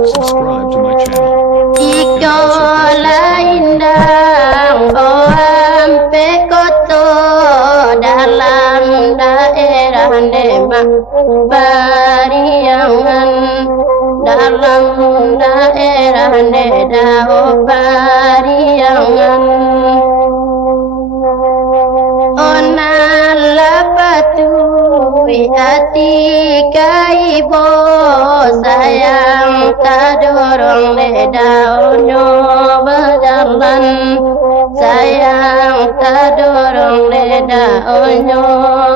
Subscribe to my channel. Ikola Indang, oh AMPEK Koto, dalam daerah Demak Pariangan, dalam daerah Dedao Pariangan. Onala patui hati kaibo, sayang tak dorong ledaunyo berjalan, sayang tak dorong ledaunyo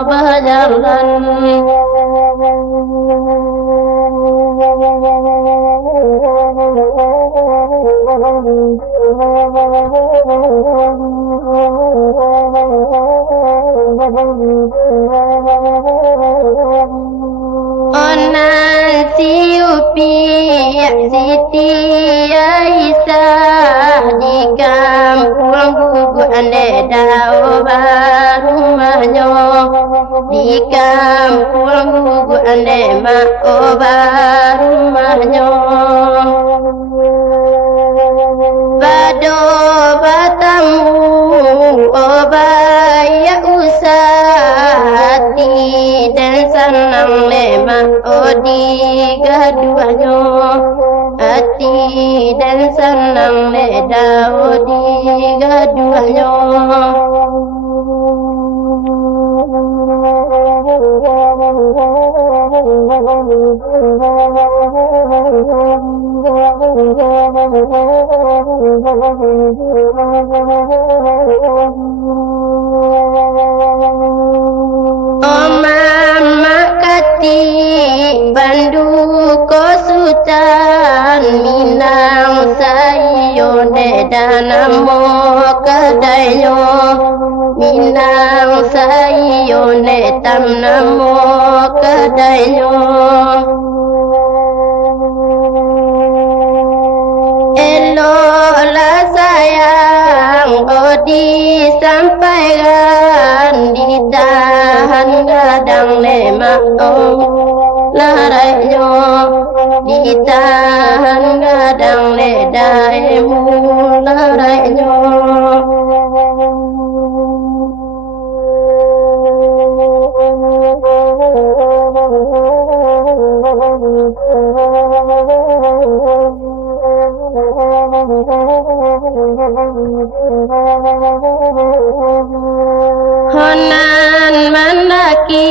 berjalan. Onan siupi Siti Aisyah di kampung Gugu ande dao barumahnya, di kampung Gugu ande mako barumahnya. Bado batamu obaya usahati dan senang lemak odi gaduhnya, hati dan senang leda odi gaduhnya. Oh mama kati bandu ko sucan Minang sayo deda namo kadayo, Minang sayo netam namo kadayo. Elola sayang odi sampaikan, ditahan gadang lemak larainya, ditahan gadang ledaimu larainya. Honan mendaki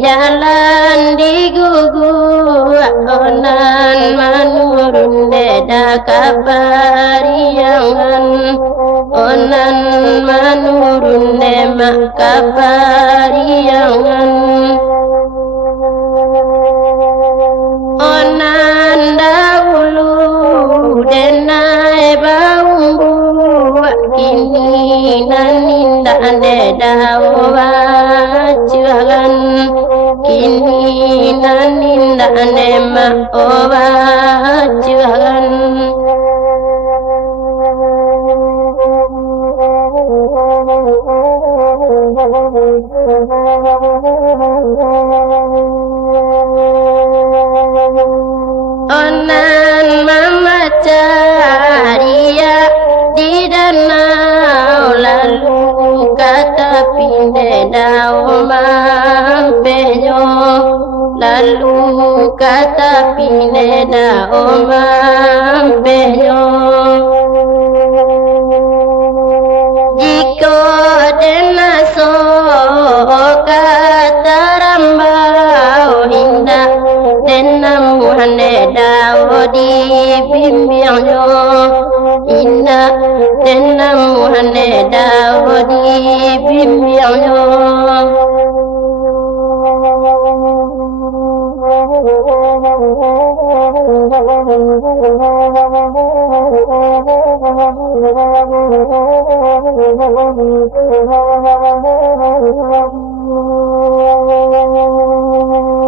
jalan di gugu, honan menurun deda kapariangan, honan menurun demak kapariangan. Onan dahulu denai bau kini naninda deda wajualan, kini naninda demak wajualan. Onan mama caria di danau, lalu kata pindah dau mampenyo, lalu kata pindah dau mampenyo. Jika denaso kata rambau indah denam hande dau di bimbingnya Inna dena muhane dawo di bimbingnya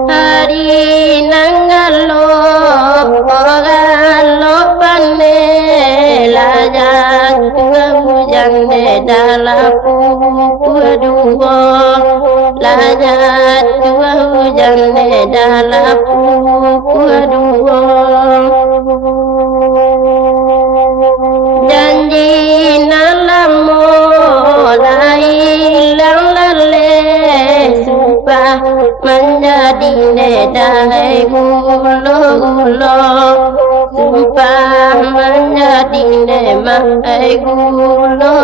Hari nangalo ogalo pane lajak hujan dalaku kedua lajak hujan dalaku kedua janji nalamo hilang lale sumpah menjadi nedai gulo sumpah menjadi nemai gulo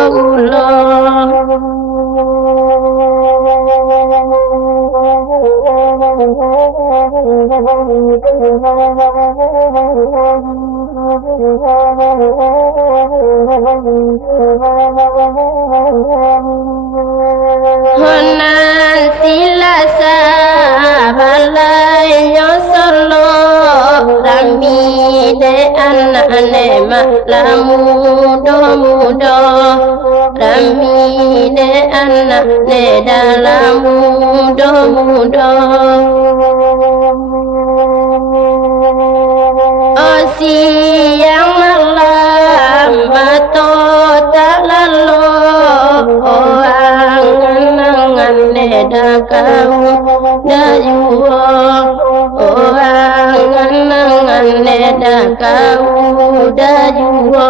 Honan silasa balai nyosolo rami de anak maklamu mudo rami de anak dalam mudo siang malam mato tak lalu orang kenangan neda kau dayuo orang kenangan neda kau dayuo